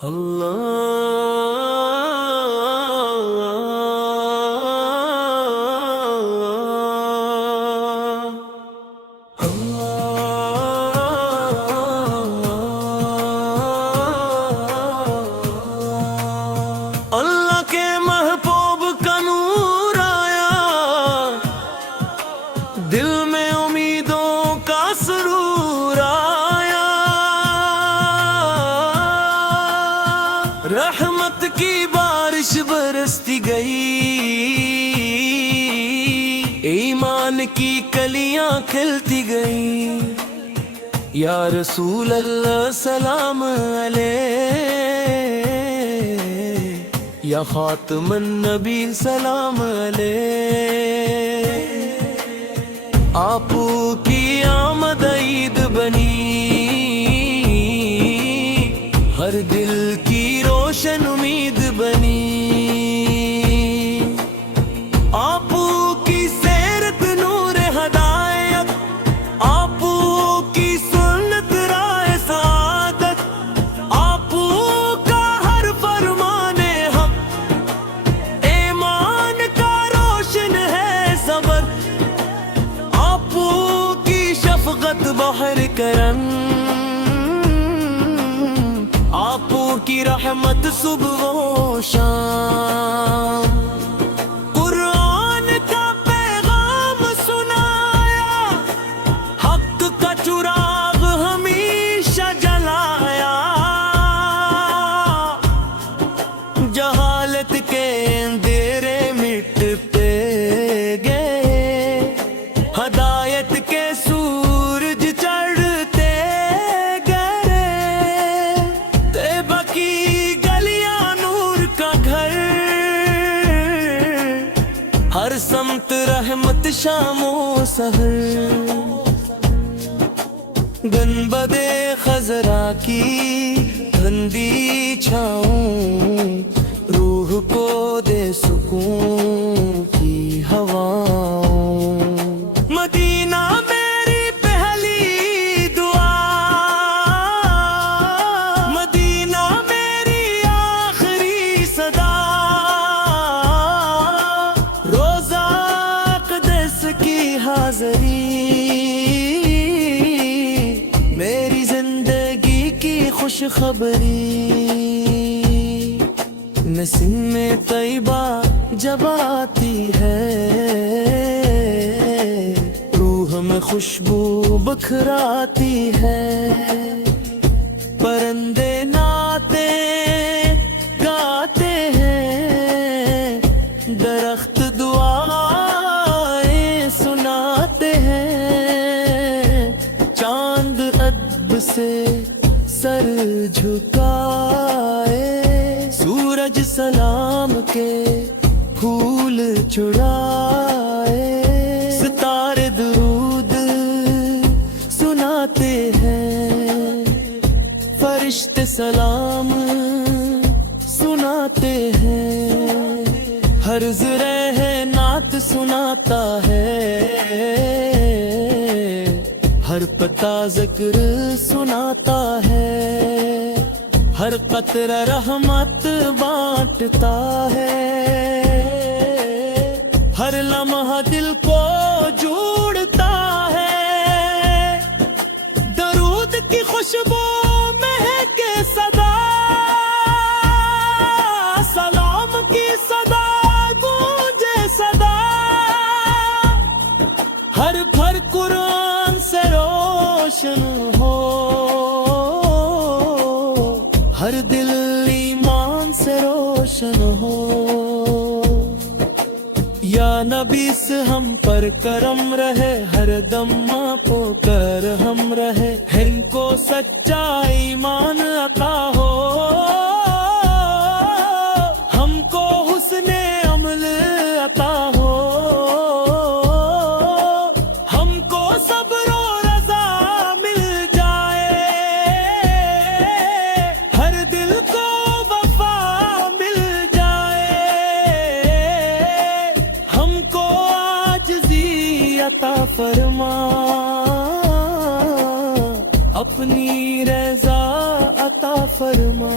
اللہ کے محبوب کا نور آیا، دل میں امیدوں کا سرور آیا، رحمت کی بارش برستی گئی، ایمان کی کلیاں کھلتی گئیں۔ یا رسول اللہ سلام علیہ، یا خاتم النبی سلام علیہ۔ آپ کی آمد عید بنی، ہر دل کی روشن امید بنی۔ آپ کی سیرت نور ہدایت، آپ کی سنت رائے سعادت، آپ کا ہر فرمان حق ایمان کا روشن ہے صبر، آپ کی شفقت بحر کرم، آپ کی رحمت صبح و شام۔ قرآن کا پیغام سنایا، حق کا چراغ ہمیشہ جلایا، جہالت کے اندھیرے مٹتے گئے، ہدایت کے سورج چڑھتے گئے۔ طیبہ کی گلیاں نور کا گھر، ہر سمت رحمت شام و سحر۔ گنبد خضرا کی ٹھنڈی چھاؤں، روح کو دے سکون کی ہواؤں۔ مدینہ میری پہلی دعا، مدینہ میری آخری صدا، روزہ اقدس کی حاضری، میری زندگی کی خوشخبری۔ نسیم طیبہ جب آتی ہے، روح میں خوشبو بکھراتی ہے، پرندے نعتیں گاتے ہیں، درخت دعائیں سناتے ہیں، چاند ادب سے سر جھکائے، سورج سلام کے پھول چڑھائے، ستارے درود سناتے ہیں، فرشتے سلام سناتے ہیں، ہر ذرہ نعت سناتا ہے، ہر پتا ذکر سناتا ہے، ہر قطرہ رحمت بانٹتا ہے، ہر لمحہ دل کو جوڑتا ہے، درود کی خوشبو مہکے صدا، سلام کی صدا گونجے صدا، ہر پھر قرآن سے روشن ہو، ہر دل ایمان سے روشن ہو۔ یا نبی سے ہم پر کرم رہے، ہر دم پو کر ہم رہے، ہم کو سچا ایمان عطا ہو، ہم کو حسن عمل عطا ہو، ہم کو صبر و رضا مل جائے، ہر دل کو وفا مل جائے، ہم کو عاجزی عطا فرما، اپنی رضا عطا فرما۔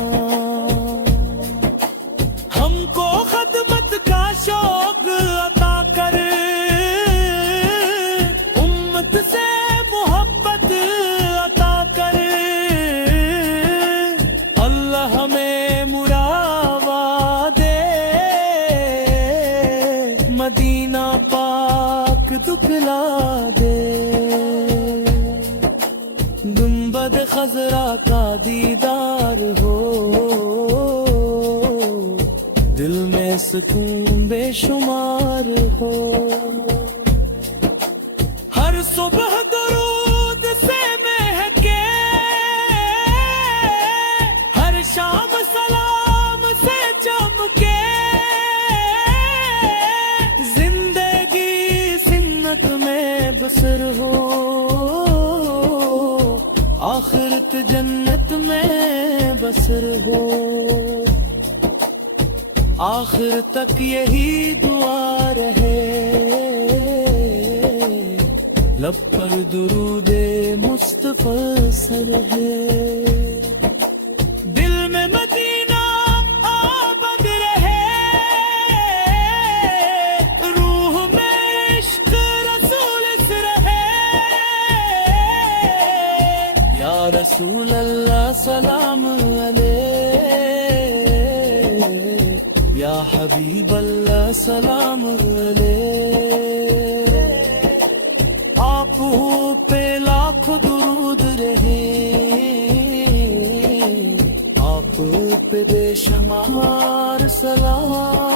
سکون بے شمار ہو. ہر صبح درود سے مہکے، ہر شام سلام سے چمکے، زندگی سنت میں بسر ہو، آخرت جنت میں بسر ہو. آخر تک یہی دعا رہے، لب پر درود مصطفیٰ سر ہے. دل میں مدینہ آباد رہے، روح میں عشق رسول سے رہے. یا رسول اللہ سلام علیہ، یا حبیب اللہ سلام علیہ. آپ پہ لاکھوں درود رہے، آپ پہ بے شمار سلام.